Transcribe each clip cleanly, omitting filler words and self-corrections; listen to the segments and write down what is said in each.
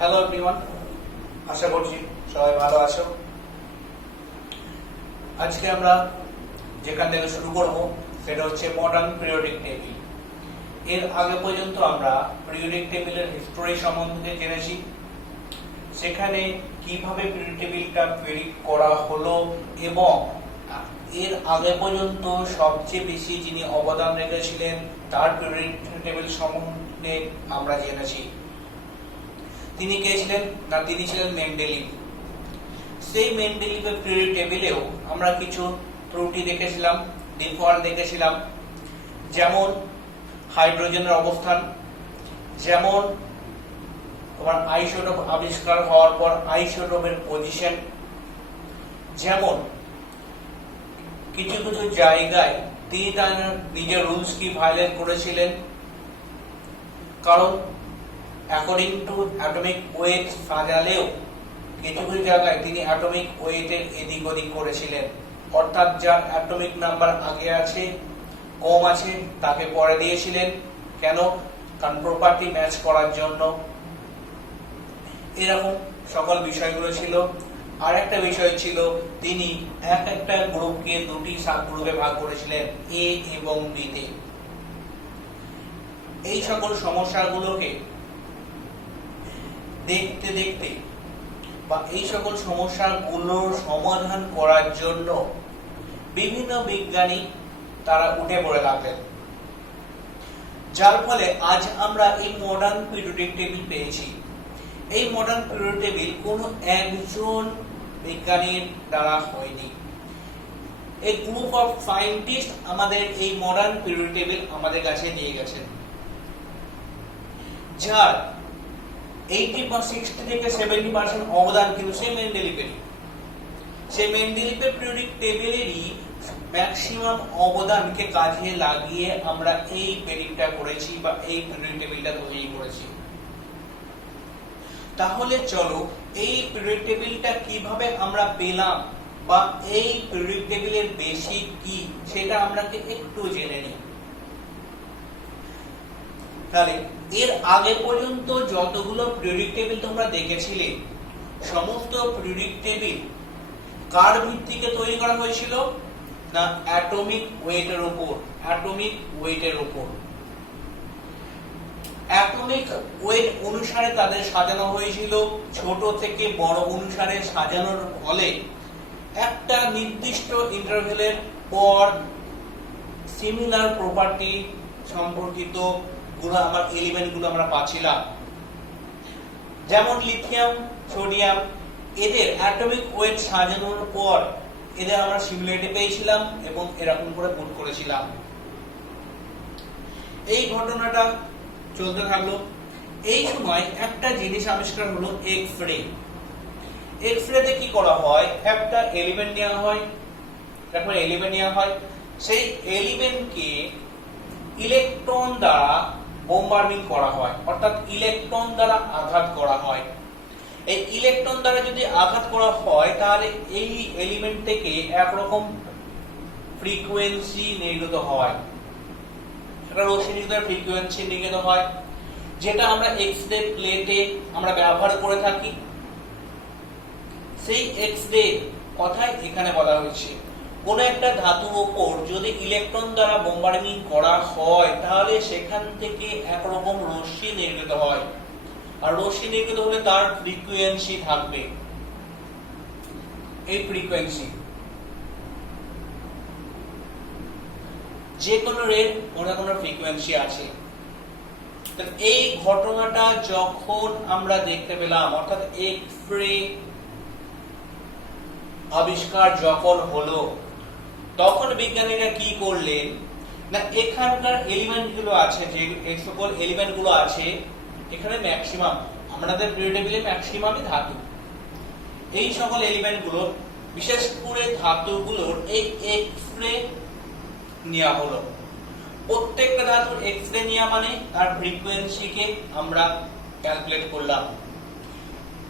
Hello everyone, আশা করছি সবাই ভালো আছো। আজকে আমরা যেখান থেকে শুরু করব সেটা হচ্ছে মডার্ন পিরিয়ডিক টেবিল। এর আগে পর্যন্ত আমরা পিরিয়ডিক টেবিলের হিস্টোরি সম্বন্ধে জেনেছি, সেখানে কিভাবে পিরিয়ডিক টেবিলটা তৈরি করা হলো এবং এর আগে পর্যন্ত সবচেয়ে বেশি যিনি অবদান রেখেছিলেন তার পিরিয়ডিক টেবিল সম্বন্ধে আমরা জেনেছি। তিনি কে ছিলেন না, তিনি ছিলেন মেন্ডেলিভ। সেই মেন্ডেলিভের পিরিয়ডিক টেবিলেও আমরা কিছু ত্রুটি দেখেছিলাম, ডিফল্ট দেখেছিলাম, যেমন হাইড্রোজেনের অবস্থান, যেমন তোমার আইসোটোপ আবিষ্কার হওয়ার পর আইসোটোপের পজিশন, যেমন কিছু কিছু জায়গায় তিনি তার নিজের রুলস কি ভায়োলেট করেছিলেন, কারণ অ্যাকর্ডিং টু অ্যাটমিক ওয়েট সাজালেও কিছু কিছু জায়গায় তিনি অ্যাটমিক ওয়েটের এদিক ওদিক করেছিলেন, অর্থাৎ যার অ্যাটমিক নাম্বার আগে আছে কম আছে তাকে পরে দিয়েছিলেন। কেন? কারণ প্রপার্টি ম্যাচ করার জন্য। এরকম সকল বিষয়গুলো ছিল। আর একটা বিষয় ছিল, তিনি একটা গ্রুপকে দুটি সাব গ্রুপে ভাগ করেছিলেন, এ এবং বি তে। এই সকল সমস্যাগুলোকে দেখতে দেখতে বা এই সকল সমস্যাগুলোর সমাধান করার জন্য বিভিন্ন বিজ্ঞানী তারা উঠে পড়ে লাগলেন, যার ফলে আজ আমরা এই মডার্ন পিরিয়ডিক টেবিল পেয়েছি। এই মডার্ন পিরিয়ডিক টেবিল কোনো একজন বিজ্ঞানীর দ্বারা হয়নি। এই গ্রুপ অফ সায়েন্টিস্ট আমাদের এই মডার্ন পিরিয়ডিক টেবিল আমাদের কাছে নিয়ে গেছেন, যার 80 বা 60 থেকে 70% অবদান কিন্তু সেই মেন্ডেলিভেরই। সেই মেন্ডেলিভের পিরিয়ডিক টেবিলেরই ম্যাক্সিমাম অবদানকে কাজে লাগিয়ে আমরা এই পেডিংটা করেছি বা এই পিরিয়ডিক টেবিলটা তৈরি করেছি। তাহলে চলো এই পিরিয়ডিক টেবিলটা কিভাবে আমরা পেলাম বা এই পিরিয়ডিক টেবিলের বেসিক কি সেটা আমরা একটু জেনে নিই। তাহলে এর আগে পর্যন্ত যতগুলো পিরিয়ডিক টেবিল তোমরা দেখেছিলে, সমস্ত পিরিয়ডিক টেবিল কার ভিত্তিতে তৈরি করা হয়েছিল না, অ্যাটমিক ওয়েটের উপর। অ্যাটমিক ওয়েটের উপর অ্যাটমিক ওয়েট অনুসারে তাদের সাজানো হয়েছিল। ছোট থেকে বড় অনুসারে সাজানোর ফলে একটা নির্দিষ্ট ইন্টারভ্যালের পর সিমিলার প্রপার্টি সম্পর্কিত এলিমেন্ট গুলো আমরা পাচ্ছিলাম। যেমন লিথিয়াম, সোডিয়াম, এদের অ্যাটমিক ওয়েট সাজানোর পর এদের আমরা সিমিলারিটি পেয়েছিলাম এবং এরকম করে পুট করেছিলাম। এই ঘটনাটা চলতে থাকলো। এই সময় একটা জিনিস আবিষ্কার হলো এক্স রে। এক্স রেতে কি করা হয়, একটা এলিমেন্ট নেওয়া হয়, তারপর এলিমেন্ট নেওয়া হয়, সেই এলিমেন্টকে ইলেকট্রন দ্বারা বোম্বার্ডিং করা হয়, অর্থাৎ ইলেকট্রন দ্বারা আঘাত করা হয়। এই ইলেকট্রন দ্বারা যদি আঘাত করা হয় তাহলে এই এলিমেন্ট থেকে একরকম ফ্রিকোয়েন্সি নির্গত হয়, সেটা রশ্মির ফ্রিকোয়েন্সি নির্গত হয়, যেটা আমরা এক্স রে প্লেটে আমরা ব্যবহার করে থাকি। সেই এক্স রে কথাই এখানে বলা হয়েছে। কোন একটা ধাতুর উপর যদি ইলেকট্রন দ্বারা বোম্বার্ডিং করা হয় তাহলে সেখান থেকে একরকম রশ্মি নির্গত হয়, আর রশ্মি নির্গত হলে তার ফ্রিকোয়েন্সি থাকবে। এই ফ্রিকোয়েন্সি যে কোনো রের কোনো কোনো ফ্রিকোয়েন্সি আছে। এই ঘটনাটা যখন আমরা দেখতে পেলাম, অর্থাৎ এক্স রে আবিষ্কার যখন হলো, তখন বিজ্ঞানীরা কি করলেন না, এখানকার এলিমেন্ট গুলো আছে, যে সকল এলিমেন্ট গুলো আছে এখানে ম্যাক্সিমাম আমাদের পিরিয়ডিক টেবিলে ম্যাক্সিমামই ধাতু। এই সকল এলিমেন্ট গুলো, বিশেষ করে ধাতুগুলোর এই এক্স রে নেওয়া হলো। প্রত্যেকটা ধাতুর এক্স রে নেওয়া মানে তার ফ্রিকোয়েন্সিকে আমরা ক্যালকুলেট করলাম।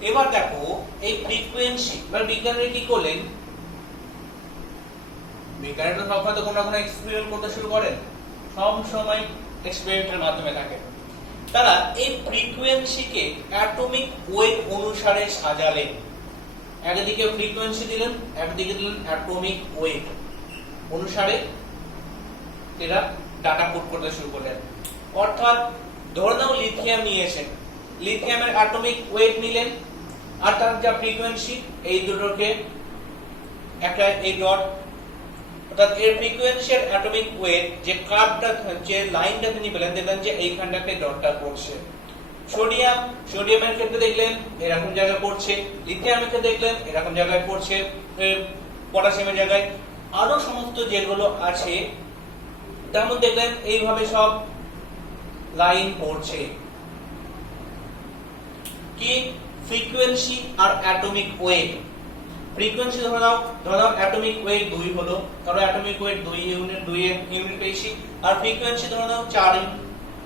এবার দেখো এই ফ্রিকোয়েন্সি, এবার বিজ্ঞানীরা কি করলেন, বিজ্ঞানীরা সবসময় কোনো না কোনো এক্সপেরিমেন্ট করতে শুরু করেন, সব সময় এক্সপেরিমেন্টের মাধ্যমে থাকে। তারা এই ফ্রিকোয়েন্সিকে অ্যাটমিক ওয়েট অনুসারে সাজালেন। একদিকে ফ্রিকোয়েন্সি দিলেন, একদিকে দিলেন অ্যাটমিক ওয়েট অনুসারে এরা ডাটা কোড করতে শুরু করলেন। অর্থাৎ ধরে নাও লিথিয়াম নিয়েছেন, লিথিয়ামের অ্যাটমিক ওয়েট নিলেন আর তার যা ফ্রিকোয়েন্সি, এই দুটোকে একটা এই ডট, অর্থাৎ এর ফ্রিকোয়েন্সি আর অ্যাটমিক ওয়েট যে কার্ভটা, যে লাইনটা তিনি পেলেন, দেখলেন যে এইখানটাতে ডটটা পড়ছে। সোডিয়ামের ক্ষেত্রে দেখলেন এরকম জায়গায় পড়ছে, লিথিয়ামের ক্ষেত্রে দেখলেন এরকম জায়গায় পড়ছে, পটাশিয়ামের জায়গায়, আরো সমস্ত যেগুলো আছে তার মধ্যে দেখলেন এইভাবে সব লাইন পড়ছে। কি ফ্রিকোয়েন্সি আর অ্যাটমিক ওয়েট। ফ্রিকোয়েন্সি ধরে নাও অ্যাটমিক ওয়েট 2 হলো, ধরো অ্যাটমিক ওয়েট 2 ইউনিট পেয়েছি, আর ফ্রিকোয়েন্সি ধরে নাও 4 ইউনিট,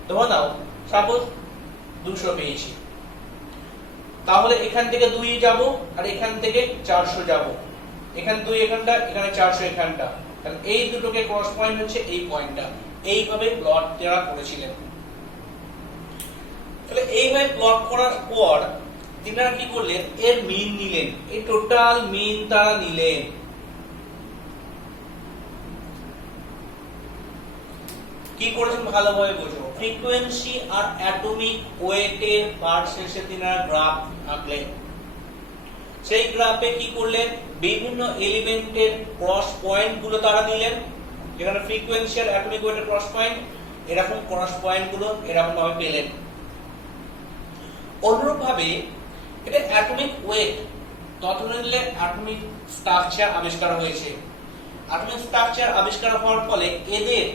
ধরে নাও সাপোজ 200 পেয়েছি। তাহলে এখান থেকে 2 যাব আর এখান থেকে 400 যাব, এখানে 2 এখানটা, এখানে 400 এখানটা, তাহলে এই দুটোকে ক্রস পয়েন্ট হচ্ছে এই পয়েন্টটা। এইভাবে প্লট তারা করেছিলেন। তাহলে এইভাবে প্লট করার পর তিনারা কি করলেন, এর মিন নিলেন, এই টোটাল মিন তারা নিলেন। কি করেছেন ভালোভাবে বোঝো। ফ্রিকোয়েন্সি আর অ্যাটমিক ওয়েটের পার শেষে তিনারা গ্রাফ আঁকলেন। সেই গ্রাফে কি করলেন, বিভিন্ন এলিমেন্টের ক্রস পয়েন্ট গুলো তারা নিলেন, যেখানে ফ্রিকোয়েন্সি আর অ্যাটমিক ওয়েটের ক্রস পয়েন্ট, এরকম ক্রস পয়েন্ট গুলো এরকম ভাবে পেলেন। অনুরূপ ভাবে এটা অ্যাটমিক ওয়েট, ততদিনে অ্যাটমিক স্ট্রাকচার আবিষ্কার হয়েছে। অ্যাটমিক স্ট্রাকচার আবিষ্কার হওয়ার ফলে এদের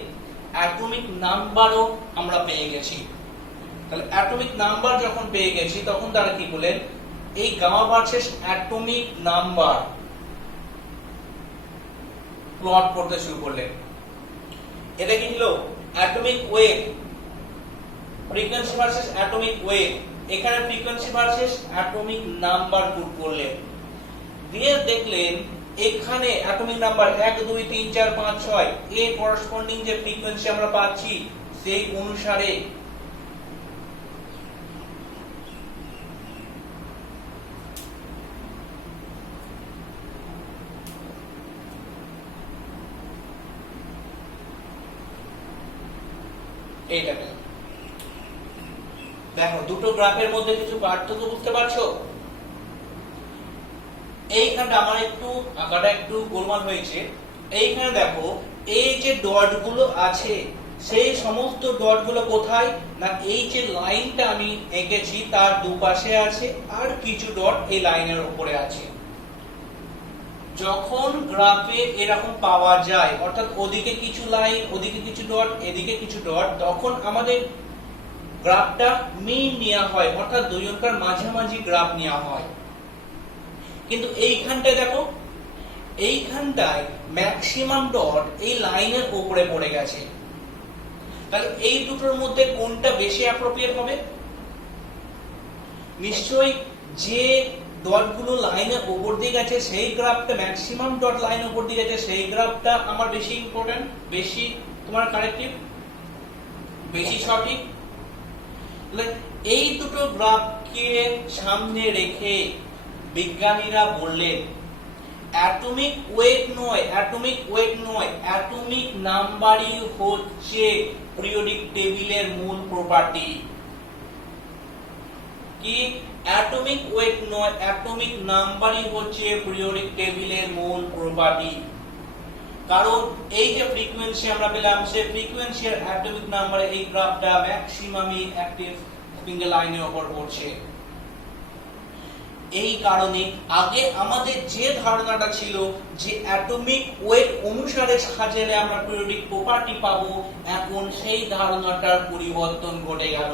অ্যাটমিক নাম্বারও আমরা পেয়ে গেছি। তাহলে অ্যাটমিক নাম্বার যখন পেয়ে গেছি তখন তারা কি বলেন, এই gamma versus atomic number plot করতে শুরু করলেন। এটা কি হলো atomic weight, frequency versus atomic weight, এখানে frequency versus atomic number put করলেন। দিয়ে দেখলেন এখানে অ্যাটমিক নাম্বার 1 2 3 4 5 6 এর করেসপন্ডিং যে ফ্রিকোয়েন্সি আমরা পাচ্ছি সেই অনুসারে এইটাকে দেখো, দুটো গ্রাফের মধ্যে কিছু পার্থক্য বুঝতে পারছো? এইখানটা আমার একটু আঁকাটা একটু গোলমাল হয়েছে। এইখানে দেখো এই যে ডট গুলো আছে সেই সমস্ত ডট গুলো কোথায় না, এই যে লাইনটা আমি এঁকেছি তার দুপাশে আছে আর কিছু ডট এই লাইনের উপরে আছে। যখন গ্রাফে এরকম পাওয়া যায়, অর্থাৎ ওদিকে কিছু লাইন, ওদিকে কিছু ডট, এদিকে কিছু ডট, তখন আমাদের গ্রাফটা মিন নেওয়া হয়, অর্থাৎ দুইজনকার মাঝামাঝি গ্রাফ নেওয়া হয়। কিন্তু এইখানটায় দেখো, এইখানটায় ম্যাক্সিমাম ডট এই লাইনের উপরে পড়ে গেছে। তাহলে এই দুটোর মধ্যে কোনটা বেশি অ্যাপ্রোপ্রিয়েট হবে? নিশ্চয়ই যে ডটগুলো লাইনের উপর দিয়ে গেছে সেই গ্রাফটা, ম্যাক্সিমাম ডট লাইনের উপর দিয়ে গেছে সেই গ্রাফটা আমার বেশি ইম্পর্টেন্ট, বেশি তোমার কারেক্টিভ, বেশি সঠিক। এই দুটো গ্রাফকে সামনে রেখে বিজ্ঞানীরা বললেন অ্যাটমিক ওয়েট নয়, অ্যাটমিক নাম্বারই হচ্ছে পিরিয়ডিক টেবিলের মূল প্রপার্টি। কি অ্যাটমিক ওয়েট নয়, অ্যাটমিক নাম্বারই হচ্ছে পিরিয়ডিক টেবিলের মূল প্রপার্টি। কারণ এই যে ফ্রিকোয়েন্সি আমরা পেলাম, সেই ফ্রিকোয়েন্সি আর অ্যাটমিক নাম্বারে এই গ্রাফটা ম্যাক্সিমামই অ্যাক্টিভ সিঙ্গেল লাইনের উপর পড়ছে। এই কারণে আগে আমাদের যে ধারণাটা ছিল যে অ্যাটমিক ওয়েট অনুসারে সাজালে আমরা পিরিয়ডিক প্রপার্টি পাবো, এখন সেই ধারণাটার পরিবর্তন ঘটে গেল।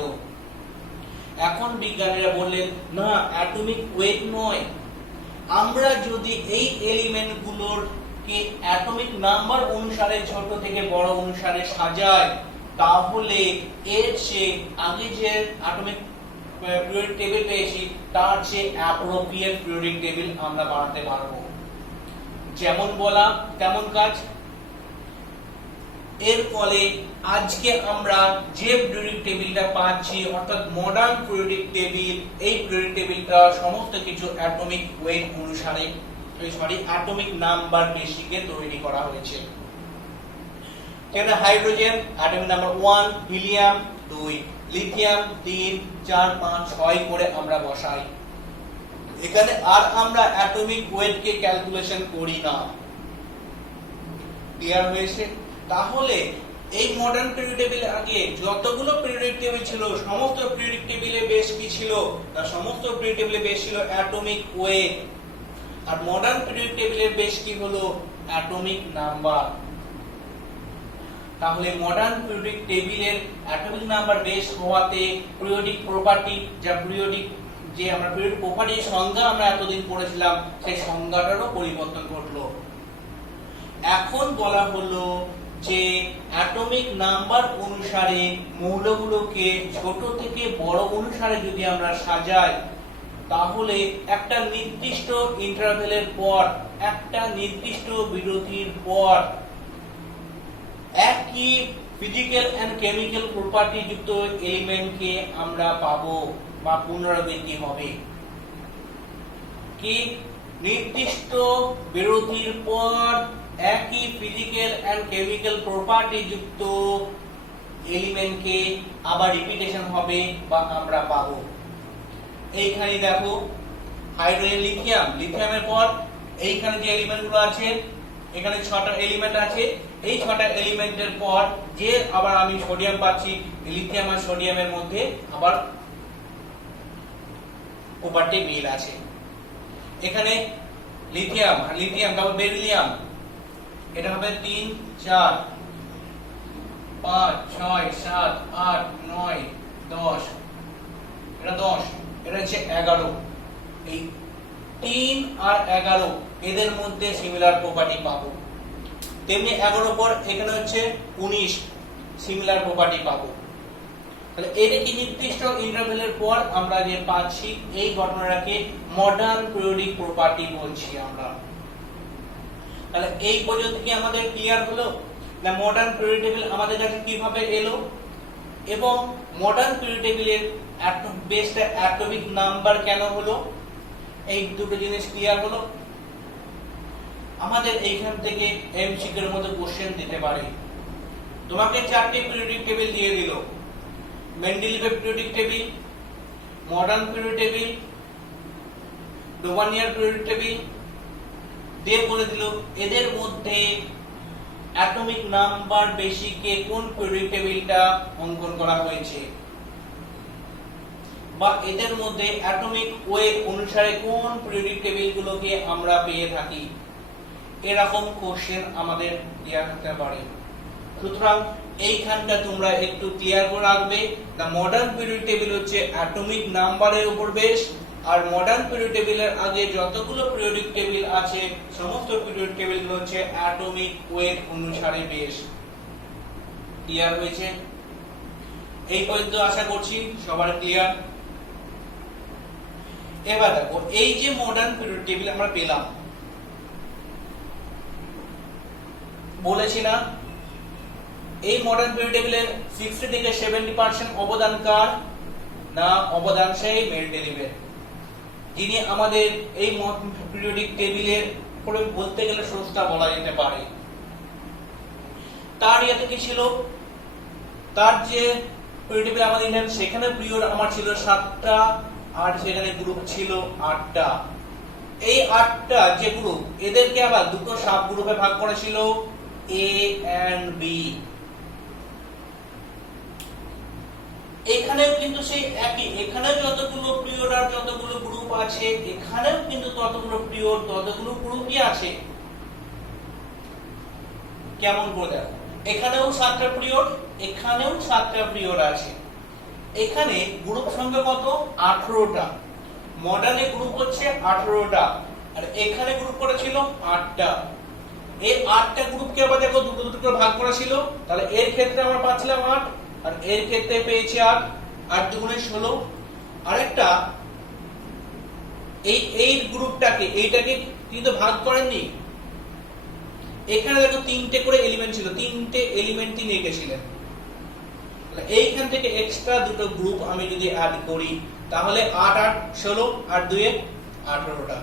এখন বিজ্ঞানীরা বললেন না, অ্যাটমিক ওয়েট নয়, আমরা যদি এই এলিমেন্টগুলোর কে অ্যাটমিক নাম্বার অনুসারে ছোট থেকে বড় অনুসারে সাজাই, তাহলে এর চেয়ে আগে যে অ্যাটমিক পিরিয়ডিক টেবিল পেয়েছি তার চেয়ে অ্যাপ্রোপ্রিয়েট পিরিয়ডিক টেবিল আমরা বানাতে পারবো। যেমন বলা তেমন কাজ। এর ফলে আজকে আমরা যে পিরিয়ডিক টেবিলটা পাচ্ছি অর্থাৎ মডার্ন পিরিয়ডিক টেবিল, এই পিরিয়ডিক টেবিলটা সমস্ত কিছু অ্যাটমিক ওয়েট অনুসারে অ্যাটমিক নাম্বার বেসিকে তৈরি করা হয়েছে। এখানে hydrogen atomic number 1, helium 2, lithium 3, 4, 5, 6 করে আমরা বসাই। এখানে আর আমরা অ্যাটমিক ওয়েট কে ক্যালকুলেশন করি না। ক্লিয়ার হয়েছে? তাহলে এই মডার্ন পিরিয়ডিক টেবিলের আগে যতগুলো পিরিয়ডিক টেবিল ছিল সমস্ত পিরিয়ডিক টেবিলে বেস কি ছিল? না সমস্ত পিরিয়ডিক টেবিলে বেস ছিল অ্যাটমিক ওয়েট। আর মডার্ন পিরিয়ডিক টেবিলের বেস কি হলো? Atomic number. তাহলে মডার্ন পিরিয়ডিক টেবিলের অ্যাটমিক নাম্বার বেস হওয়াতে পিরিয়ডিক প্রপার্টি যে আমরা পিরিয়ডিক প্রপার্টির সংজ্ঞা আমরা এতদিন পড়েছিলাম সেই সংজ্ঞাটারও পরিবর্তন ঘটলো। এখন বলা হলো যে অ্যাটমিক নাম্বার অনুসারে মৌলগুলোকে ছোট থেকে বড় অনুসারে যদি আমরা সাজাই তাহলে একটা নির্দিষ্ট ইন্টারভ্যালের পর, একটা নির্দিষ্ট বিরতির পর একই ফিজিক্যাল এন্ড কেমিক্যাল প্রপার্টি যুক্ত এলিমেন্টকে আমরা পাবো বা পুনরাবৃত্তি হবে। কি নির্দিষ্ট বিরতির পর একই ফিজিক্যাল এন্ড কেমিক্যাল প্রপার্টি যুক্ত এলিমেন্টকে আবার রিপিটেশন হবে বা আমরা পাবো। এইখানে দেখো হাইড্রোজেন, লিথিয়াম, লিথিয়ামের পর এইখানে যে এলিমেন্টগুলো আছে, এখানে 6টা এলিমেন্ট আছে। এই 6টা এলিমেন্টের পর যে আবার আমি সোডিয়াম পাচ্ছি, লিথিয়াম আর সোডিয়ামের মধ্যে আবার প্রপার্টি মিল আছে। এখানে লিথিয়াম তারপর বেরিলিয়াম, এটা হবে 3, 4, 5, 6, 7, 8, 9, 10, এটা 10, এটা হচ্ছে 11। এই 3 আর 11 এদের মধ্যে সিমিলার প্রপার্টি পাবো। তেমনি 11 পর এখানে হচ্ছে 19 সিমিলার প্রপার্টি পাবো। তাহলে এটা কি নির্দিষ্ট ইন্টারভ্যালের পর আমরা যে পাচ্ছি এই ঘটনাটাকে মডার্ন পিরিয়ডিক প্রপার্টি বলছি আমরা। তাহলে এই পর্যন্ত কি আমাদের ক্লিয়ার হলো না মডার্ন পিরিয়ডিক টেবিল আমাদের কাছে কিভাবে এলো এবং মডার্ন পিরিয়ডিক টেবিলের বেসটা অ্যাটমিক নাম্বার কেন হলো? এই দুটো জিনিস ক্লিয়ার হলো। আমাদের এইখান থেকে এমসিকিউ এর মধ্যে কোশ্চেন দিতে পারে। তোমাকে 4টি পিরিয়ডিক টেবিল দিয়ে দিল, মেন্ডেলিভের periodic table, modern periodic table, ডোভানিয়ার পিরিয়ডিক টেবিল দিয়ে বলে দিল এদের মধ্যে অ্যাটমিক নাম্বার বেসিকে কোন পিরিয়ডিক টেবিলটা অঙ্কন করা হয়েছে বা এদের মধ্যে অ্যাটমিক ওয়েট অনুসারে কোন পিরিয়ডিক টেবিলগুলোকে আমরা পেয়ে থাকি। এরকম কোশ্চেন আমাদের দেয়া থাকতে পারে। সুতরাং এইখানটা তোমরা একটু ক্লিয়ার করে রাখবে। দা মডার্ন পিরিয়ডিক টেবিল হচ্ছে অ্যাটমিক নাম্বারের উপর বেস, আর মডার্ন পিরিয়ডিক টেবিলের আগে যতগুলো পিরিয়ডিক টেবিল আছে সমস্ত পিরিয়ডিক টেবিলগুলো হচ্ছে অ্যাটমিক ওয়েট অনুসারে বেস। ক্লিয়ার হয়েছে? এই পর্যন্ত আশা করছি সবার ক্লিয়ার। এবার দেখো এই যে মডার্ন পিরিয়ডিক টেবিল আমরা পেলাম, বলেছি না এই মডার্ন পিরিয়ডিক টেবিলের 60 থেকে 70% অবদান কার? না অবদান সেই মেন্ডেলিভের, যিনি আমাদের এই পিরিয়ডিক টেবিলের পুরো বলতে গেলে স্রষ্টা বলা যেতে পারে। তার ইয়াতে কি ছিল? তার যে পিরিয়ডিক টেবিল আমাদের নিলাম সেখানে পিরিয়ড আমার ছিল 7টা আর সেখানে গ্রুপ ছিল 8টা। এই 8টা যে গ্রুপ এদেরকে আবার দুটো সাব গ্রুপে ভাগ করা ছিল A and B। এখানেও কিন্তু সেই একই, এখানেও যতগুলো পিরিয়ড আর যতগুলো গ্রুপ আছে এখানেও কিন্তু ততগুলো পিরিয়ড ততগুলো গ্রুপই আছে। কেমন করে দেখো, এখানেও 7টা পিরিয়ড, এখানেও 7টা পিরিয়ড আছে। এখানে গ্রুপ সংখ্যা কত? 18টা। মডার্নে গ্রুপ হচ্ছে 18টা আর এখানে গ্রুপ করেছিল 8টা। এই 8টা গ্রুপকে আবার দেখো দুটো দুটো করে ভাগ করা ছিল, তাহলে এর ক্ষেত্রে আমরা পাচ্ছিলাম 8 আর এর ক্ষেত্রে পেয়েছি 8, 8 দুগুণে 16। আরেকটা এই গ্রুপটাকে এইটাকে কিন্তু ভাগ করেননি, এখানে দেখো তিনটে করে এলিমেন্ট ছিল, তিনটে এলিমেন্ট তিনি এঁকেছিলেন। এইখান থেকে এক্সট্রা দুটো গ্রুপ আমি যদি অ্যাড করি তাহলে 8 8 16 আর 2 এ 18টা।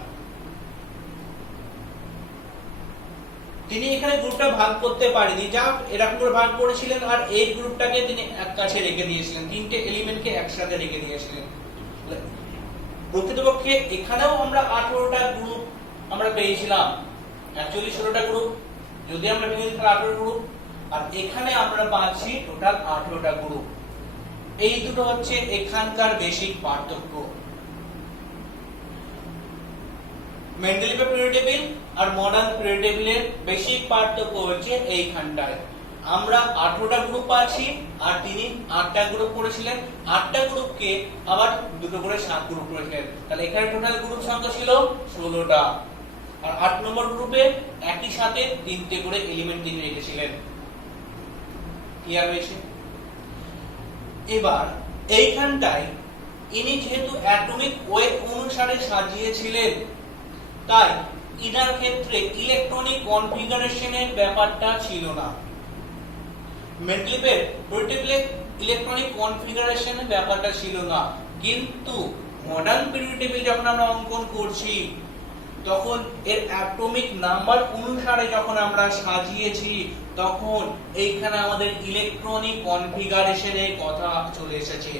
তিনি এখানে গ্রুপটা ভাগ করতে পারেনি, যা এরকম করে ভাগ করেছিলেন, আর এই গ্রুপটাকে তিনি এক কাছে রেখে দিয়েছিলেন, তিনটে এলিমেন্টকে একসাথে রেখে দিয়েছিলেন। প্রকৃতপক্ষে এখানেও আমরা 18টা গ্রুপ আমরা পেয়েছিলাম, অ্যাকচুয়ালি 16টা গ্রুপ, যদি আমরা ভেঙে দিই তাহলে 18 গ্রুপ, আর এখানে আমরা পাচ্ছি টোটাল 18টা গ্রুপ। এই দুটো হচ্ছে এখানকার বেসিক পার্থক্য। মেন্ডেলিভের পিরিয়ড টেবিল আর মডার্ন পিরিয়ড টেবিলের বেসিক পার্থক্য হচ্ছে এইখানটায়। আমরা 18টা গ্রুপ পাচ্ছি আর তিনি 8টা গ্রুপ করেছিলেন, 8টা গ্রুপকে আবার দুটো করে 7 গ্রুপ করেছিলেন। তাহলে এখানে টোটাল গ্রুপ সংখ্যা ছিল 16টা, আর 8 নম্বর গ্রুপে একই সাথে 3টে করে এলিমেন্ট তিনি রেখেছিলেন। ক্লিয়ার হয়েছে? এবার এইখানটায় ইনি যেহেতু অ্যাটমিক ওয়েট অনুসারে সাজিয়েছিলেন, তাই ইনার ক্ষেত্রে ইলেকট্রনিক কনফিগারেশনের ব্যাপারটা ছিল না। মেন্ডেলিভের পিরিয়ড টেবিলে ইলেকট্রনিক কনফিগারেশনের ব্যাপারটা ছিল না, কিন্তু মডার্ন পিরিয়ড টেবিল যখন আমরা অঙ্কন করছি তখন এর অ্যাটমিক নাম্বার অনুসারে যখন আমরা সাজিয়েছি তখন এইখানে আমাদের ইলেকট্রনিক কনফিগারেশনের কথা চলে এসেছে।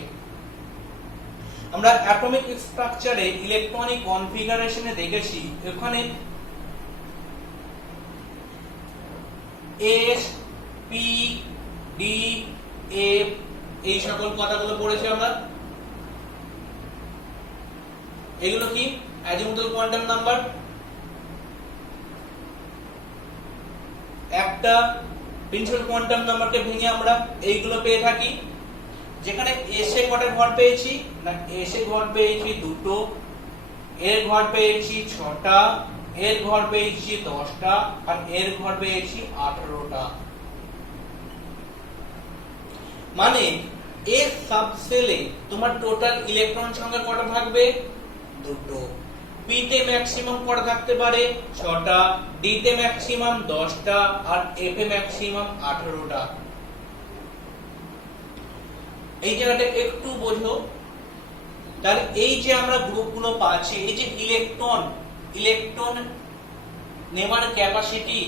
আমরা অ্যাটমিক স্ট্রাকচারে ইলেকট্রনিক কনফিগারেশনে দেখেছি এখানে এস পি ডি এফ এই সকল কথাগুলো পড়েছি আমরা। এগুলো কি? Azimuthal quantum number. একটা প্রিন্সিপাল কোয়ান্টাম নাম্বারকে ভেঙে আমরা এইগুলো পেয়ে থাকি, যেখানে এস এ কটা ঘর পেয়েছি না, এস এ ঘর পেয়েছি দুটো, এর ঘর পেয়েছি 6টা, এর ঘর পেয়েছি 10টা, আর এর ঘর পেয়েছি 18টা। মানে এর সাবসেলে তোমার টোটাল ইলেকট্রন সংখ্যা কটা থাকবে? দুটো। পি তে ম্যাক্সিমাম কটা থাকতে পারে? 6টা, ডি তে ম্যাক্সিমাম 10টা, আর এফ এ ম্যাক্সিমাম 18টা। এই জায়গাটা একটু বোঝো। তাহলে এই যে আমরা গ্রুপগুলো পাচ্ছি, এই যে ইলেকট্রন নেওয়ার ক্যাপাসিটি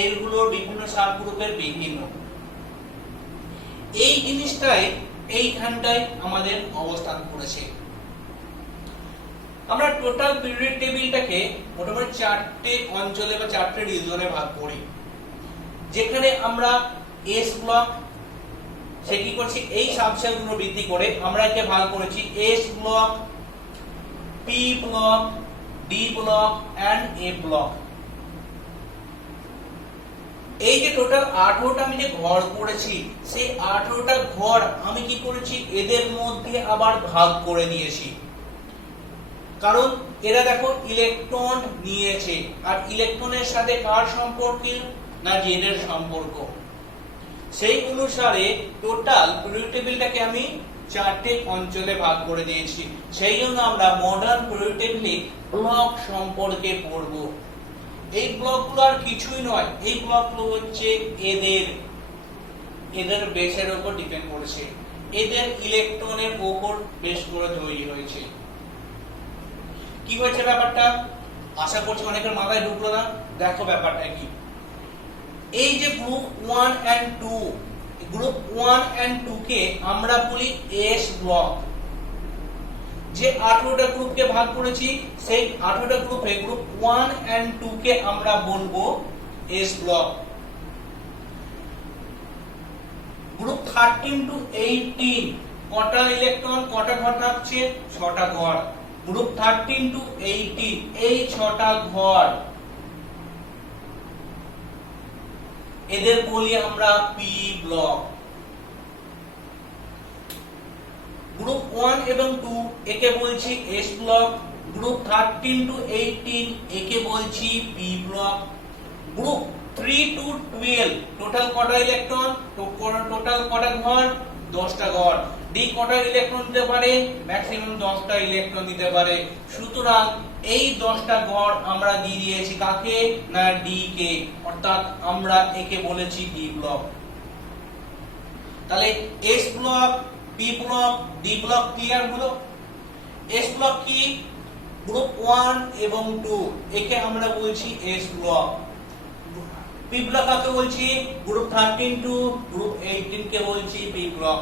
এরগুলোর বিভিন্ন সাব গ্রুপের বিভিন্ন, এই জিনিসটাই এইখানটায় আমাদের অবস্থান করেছে। আমরা টোটাল পিরিয়ড টেবিলটাকে মোটামুটি 4টে অঞ্চলে বা 4টে রিজনে ভাগ করি, যেখানে আমরা এস ব্লক সে কি করছি, এই সাবসেলগুলো বৃদ্ধি করে আমরা একে ভাগ করেছি S block, P block, D block and A block. এই যে টোটাল 18টা আমি যে ঘর করেছি, সেই 18টা ঘর আমি কি করেছি, এদের মধ্যে আবার ভাগ করে দিয়েছি। কারণ এরা দেখো ইলেকট্রন নিয়েছে, আর ইলেকট্রনের সাথে কার সম্পর্ক না, জেনের সম্পর্ক। সেই অনুসারে টোটাল পিরিয়ড টেবিলটাকে আমি 4টে অঞ্চলে ভাগ করে দিয়েছি। সেই জন্য আমরা মডার্ন পিরিয়ড টেবিলে ব্লক সম্পর্কে পড়ব। এই ব্লকগুলো আর কিছুই নয়, এই ব্লকগুলো হচ্ছে এদের বেসের উপর ডিপেন্ড করেছে, এদের ইলেকট্রনের উপর বেস করে তৈরি হয়েছে। কি হয়েছে ব্যাপারটা? আশা করছি অনেকের মাথায় ঢুকলো না। দেখো ব্যাপারটা কি, এই যে গ্রুপ 1 এন্ড 2, গ্রুপ 1 এন্ড 2 কে আমরা বলি এস ব্লক। যে 18টা গ্রুপকে ভাগ করেছি, সেই 18টা গ্রুপে গ্রুপ 1 এন্ড 2 কে আমরা বলবো এস ব্লক। গ্রুপ 13 টু 18 কটা ইলেকট্রন কটা ঘর থাকছে? 6টা ঘর। গ্রুপ 13 টু 18 এই 6টা ঘর, এদের বলি আমরা পি ব্লক। গ্রুপ 1 এবং 2 একে বলছি এস ব্লক। গ্রুপ 13 টু 18 একে বলছি P block. Group 3 to 12 total কটা ইলেকট্রন, টোটাল কটা ঘর? 10টা ঘর। ডি কটা ইলেকট্রন দিতে পারে? ম্যাক্সিমাম 10টা ইলেকট্রন দিতে পারে। সুতরাং এই 10টা ঘর আমরা দিয়ে দিয়েছি কাকে, না ডি কে, অর্থাৎ আমরা একে বলেছি ডি ব্লক। তাহলে S block, P block, D block clear হলো। এস ব্লক কি, গ্রুপ 1 এবং 2 একে আমরা বলছি এস ব্লক। পি ব্লক কাকে বলছি, গ্রুপ 13 টু গ্রুপ 18 কে বলছি P block.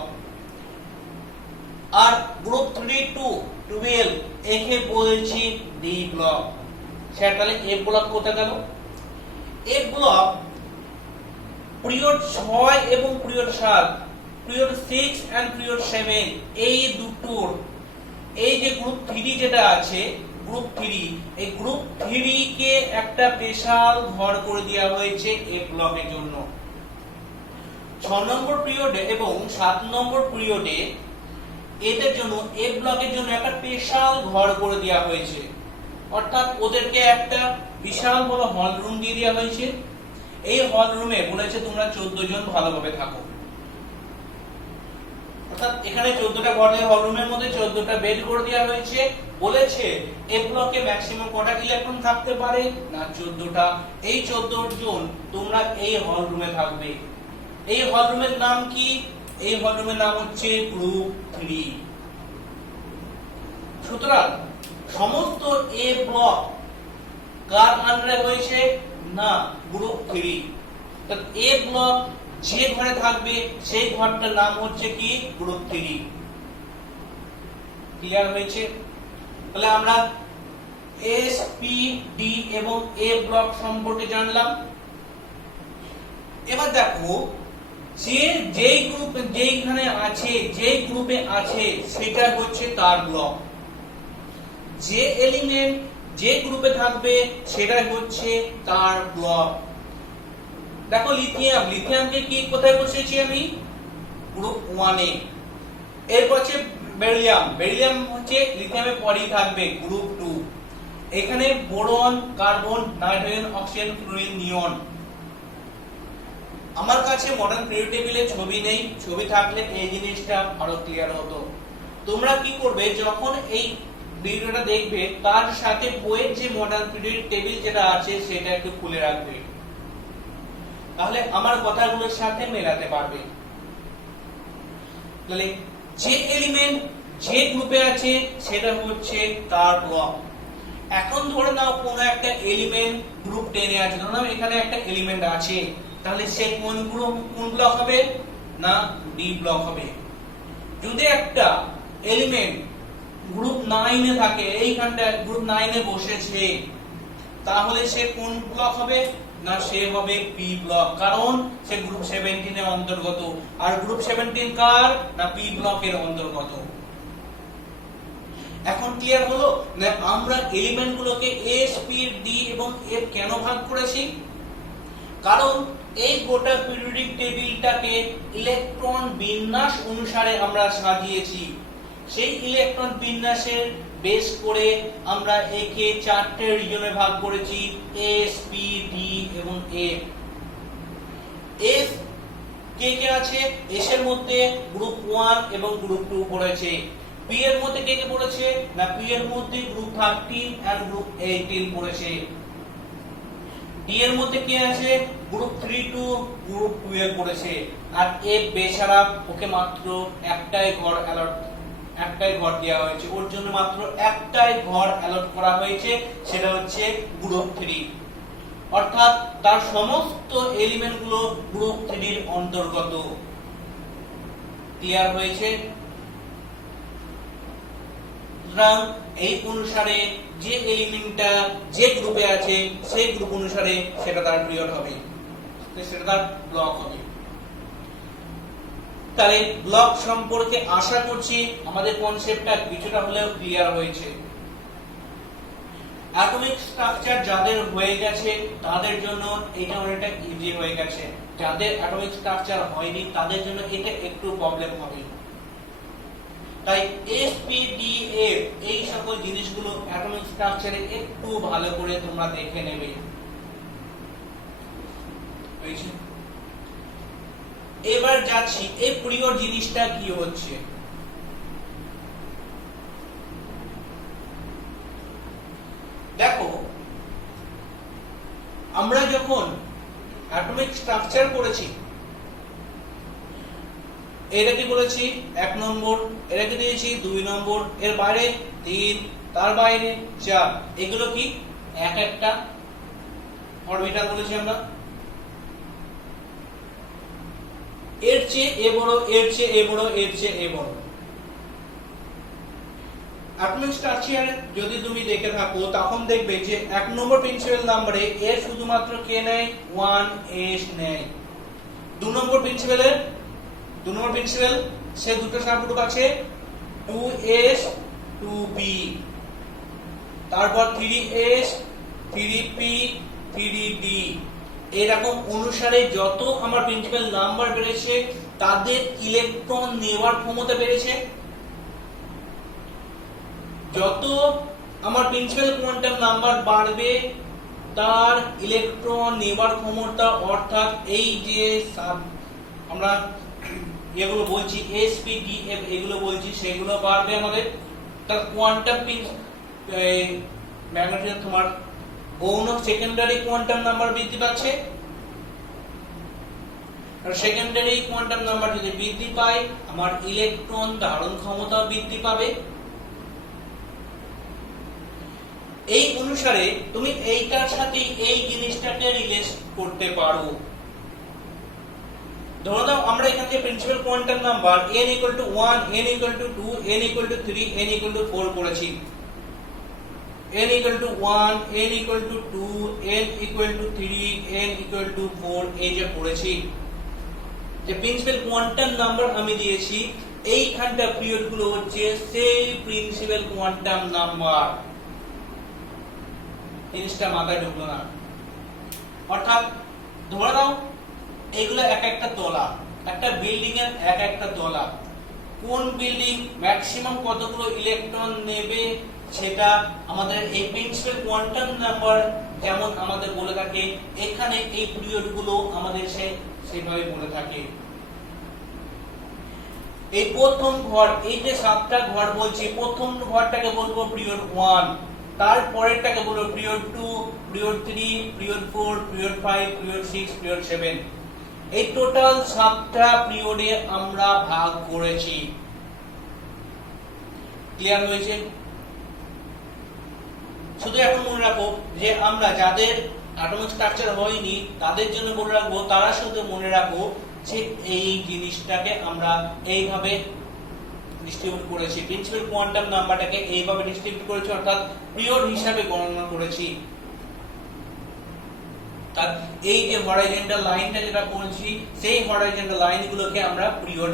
R group 3 to 12 একে বলছি ডি ব্লক। সেটা তাহলে এ ব্লক কোথায় গেল? এ ব্লক পিরিয়ড 6 এবং পিরিয়ড 7, পিরিয়ড 6 এন্ড পিরিয়ড 7 এই দুটোর এই যে গ্রুপ 3 যেটা আছে, গ্রুপ 3, এই গ্রুপ 3 কে একটা স্পেশাল ঘর করে দেওয়া হয়েছে এ ব্লকের জন্য। 6 নম্বর পিরিয়ডে এবং 7 নম্বর পিরিয়ডে এদের জন্য এ ব্লকের জন্য একটা স্পেশাল ঘর করে দেওয়া হয়েছে, অর্থাৎ ওদেরকে একটা বিশাল বড় হল রুম দিয়ে দেওয়া হয়েছে। এই হল রুমে বলেছে তোমরা 14 জন ভালোভাবে থাকো, অর্থাৎ এখানে 14টা ঘরের হল রুমের মধ্যে 14টা বেড করে দেওয়া হয়েছে। বলেছে এ ব্লকে ম্যাক্সিমাম কটা ইলেকট্রন থাকতে পারে, না 14টা। এই 14 জন তোমরা এই হল রুমে থাকবে। এই হল রুমের নাম কি? এই হল রুমের নাম হচ্ছে গ্রুপ 3। সুতরাং সমস্ত এ ব্লক কার আন্ডারে হয়েছে, না গ্রুপ 3। তাহলে এ ব্লক যে ঘরে থাকবে সেই ঘরটার নাম হচ্ছে কি, গ্রুপ 3। ক্লিয়ার হয়েছে? তাহলে আমরা এস, পি, ডি এবং এ ব্লক সম্পর্কে জানলাম। এবার দেখো যেই গ্রুপ যেইখানে আছে, যেই গ্রুপে আছে সেটা হচ্ছে তার ব্লক। যে এলিমেন্ট যে গ্রুপে থাকবে সেটা হচ্ছে তার ব্লক। দেখো লিথিয়াম, লিথিয়ামকে কি কোথায় বসিয়েছি আমি, গ্রুপ 1 এ। এরপর হচ্ছে বেরিলিয়াম, বেরিলিয়াম হচ্ছে লিথিয়ামের পরেই থাকবে গ্রুপ 2। এখানে boron, carbon, nitrogen, oxygen, fluorine, neon. আমার কাছে মডার্ন পিরিয়ড টেবিলে ছবি নেই, ছবি থাকলে এই জিনিসটা আরো ক্লিয়ার হতো। তোমরা কি করবে, যখন এই ভিডিওটা দেখবে তার সাথে বইয়ের যে মডার্ন পিরিয়ড টেবিল যেটা আছে সেটা একটু খুলে রাখবে, তাহলে আমার কথাগুলোর সাথে মেলাতে পারবে। তাহলে যে এলিমেন্ট যে গ্রুপে আছে সেটা হচ্ছে তার ব্লক। এখন ধরে নাও কোন একটা এলিমেন্ট গ্রুপ 10 এ আছে, ধরে নাও এখানে একটা এলিমেন্ট আছে, তাহলে সে কোন গ্রুপ, কোন ব্লক হবে, না ডি ব্লক হবে। যদি একটা এলিমেন্ট গ্রুপ 9 এ থাকে, এইখানটা গ্রুপ 9 এ বসেছে, তাহলে সে কোন ব্লক হবে, না সে হবে পি ব্লক, কারণ সে গ্রুপ 17 এর অন্তর্গত। আর গ্রুপ 17 কার, না পি ব্লকের অন্তর্গত। এখন ক্লিয়ার হলো না আমরা এলিমেন্ট গুলোকে এস, পি, ডি এবং এফ কেন ভাগ করেছি? কারণ এই গোটা পিরিয়ডিক টেবিলটাকে ইলেকট্রন বিন্যাস অনুসারে আমরা সাজিয়েছি। সেই ইলেকট্রন বিন্যাসের বেস করে আমরা একে 4টে রিজনে ভাগ করেছি, এস, পি, ডি এবং এফ। এফ কে কে আছে, এস এর মধ্যে গ্রুপ 1 এবং গ্রুপ 2 পড়েছে। পি এর মধ্যে কে কে পড়েছে, না পি এর মধ্যে গ্রুপ 13 এন্ড গ্রুপ 18 পড়েছে। ডি এর মধ্যে কে আছে, গ্রুপ 3 টু গ্রুপ 12 পড়েছে। আর এফ বেচারা, ওকে মাত্র একটাই ঘর দেওয়া হয়েছে, ওর জন্য মাত্র একটাই ঘর অ্যালট করা হয়েছে, সেটা হচ্ছে গ্রুপ 3। অর্থাৎ তার সমস্ত এলিমেন্ট গুলো গ্রুপ 3 এর অন্তর্গত। ক্লিয়ার হয়েছে? সুতরাং এই অনুসারে যে এলিমেন্টটা যে গ্রুপে আছে সেই গ্রুপ অনুসারে সেটা তার পিরিয়ড হবে, সেটা তার ব্লক হবে। তাহলে ব্লক সম্পর্কে আশা করছি আমাদের কনসেপ্টটা কিছুটা হলেও ক্লিয়ার হয়েছে। অ্যাটমিক স্ট্রাকচার যাদের হয়ে গেছে তাদের জন্য এটা অনেকটা ইজি হয়ে গেছে, যাদের অ্যাটমিক স্ট্রাকচার হয়নি তাদের জন্য এটা একটু প্রবলেম হবে। তাই এস, পি, ডি, এফ এই সকল জিনিসগুলো অ্যাটমিক স্ট্রাকচারে একটু ভালো করে তোমরা দেখে নেবে। এবার যাচ্ছি এই পিরিয়ড জিনিসটা কি হচ্ছে। দেখো, আমরা যখন অ্যাটমিক স্ট্রাকচার করেছি, এটাকে বলেছি 1 নম্বর, এটাকে দিয়েছি 2 নম্বর, এর বাইরে 3, তার বাইরে 4, এগুলো কি এক একটা অরবিটাল বলেছি আমরা। এর চেয়ে এ বড়, এর চেয়ে এ বড়, এর চেয়ে এ বড়। অ্যাটমিক স্ট্রাকচার যদি তুমি দেখে থাকো তখন দেখবে যে 1 নম্বর প্রিন্সিপাল নাম্বারে এ শুধুমাত্র কে নেয় 1s নেয়। 2 নম্বর প্রিন্সিপাল সে দুটো সাবগ্রুপ আছে 2s 2p, তারপর 3s 3p 3d, এরকম অনুসারে যত আমার প্রিন্সিপাল নাম্বার বেড়েছে তাদের ইলেকট্রন নেওয়ার ক্ষমতা বেড়েছে। যত আমার প্রিন্সিপাল কোয়ান্টাম নাম্বার বাড়বে তার ইলেকট্রন নেওয়ার ক্ষমতা, অর্থাৎ এই যে আমরা এগুলো বলছি s p d f এগুলো বলছি সেগুলো বাড়বে আমাদের। তার কোয়ান্টাম ম্যাগনেটিক তোমার গৌণ সেকেন্ডারি কোয়ান্টাম নাম্বার বৃদ্ধি পাচ্ছে, আর সেকেন্ডারি কোয়ান্টাম নাম্বার যদি বৃদ্ধি পায় আমার ইলেকট্রন ধারণ ক্ষমতা বৃদ্ধি পাবে। এই অনুসারে তুমি এইটার সাথে এই জিনিসটাকে রিলেট করতে পারো। ধরো দাও আমরা এখান থেকে principal quantum number n = 1, n = 2, n = 3, n = 4 করেছি। n = 1, n = 2, n = 3, n = 4 এই যে পড়েছি, যে প্রিন্সিপাল কোয়ান্টাম নাম্বার আমি দিয়েছি, এইখানটা পিরিয়ড গুলো হচ্ছে সেই প্রিন্সিপাল কোয়ান্টাম নাম্বার। জিনিসটা মাথায় ঢুকলো না? অর্থাৎ ধরে নাও এগুলো এক একটা তলা, একটা বিল্ডিং এর এক একটা তলা, কোন বিল্ডিং ম্যাক্সিমাম কতগুলো ইলেকট্রন নেবে সেটা আমাদের এই প্রিন্সিপাল কোয়ান্টাম নাম্বার যেমন আমাদের বলে থাকে, এখানে এই পিরিয়ড গুলো আমাদের সেভাবে বলে থাকে। এই প্রথম ঘর, এই যে 7টা ঘর বলছি, প্রথম ঘরটাকে বলবো পিরিয়ড 1, তারপরেরটাকে বলবো period 2, period 3, period 4, period 5, period 6, period 7। এই টোটাল 7টা পিরিয়ডে আমরা ভাগ করেছি। ক্লিয়ার হয়েছে? শুধু এখন মনে রাখো যে আমরা যাদের অ্যাটমিক স্ট্রাকচার হয়নি তাদের জন্য মনে রাখবো, তারা শুধু মনে রাখো যে এই জিনিসটাকে আমরা এইভাবে ডিস্ট্রিবিউট করেছি, প্রিন্সিপাল কোয়ান্টাম নাম্বারটাকে এইভাবে ডিস্ট্রিবিউট করেছি, অর্থাৎ পিরিয়ড হিসাবে গণনা করেছি। তার এই যে হরাইজন্টাল লাইনটা যেটা বলছি, সেই হরাইজন্টাল লাইনগুলোকে আমরা পিরিয়ড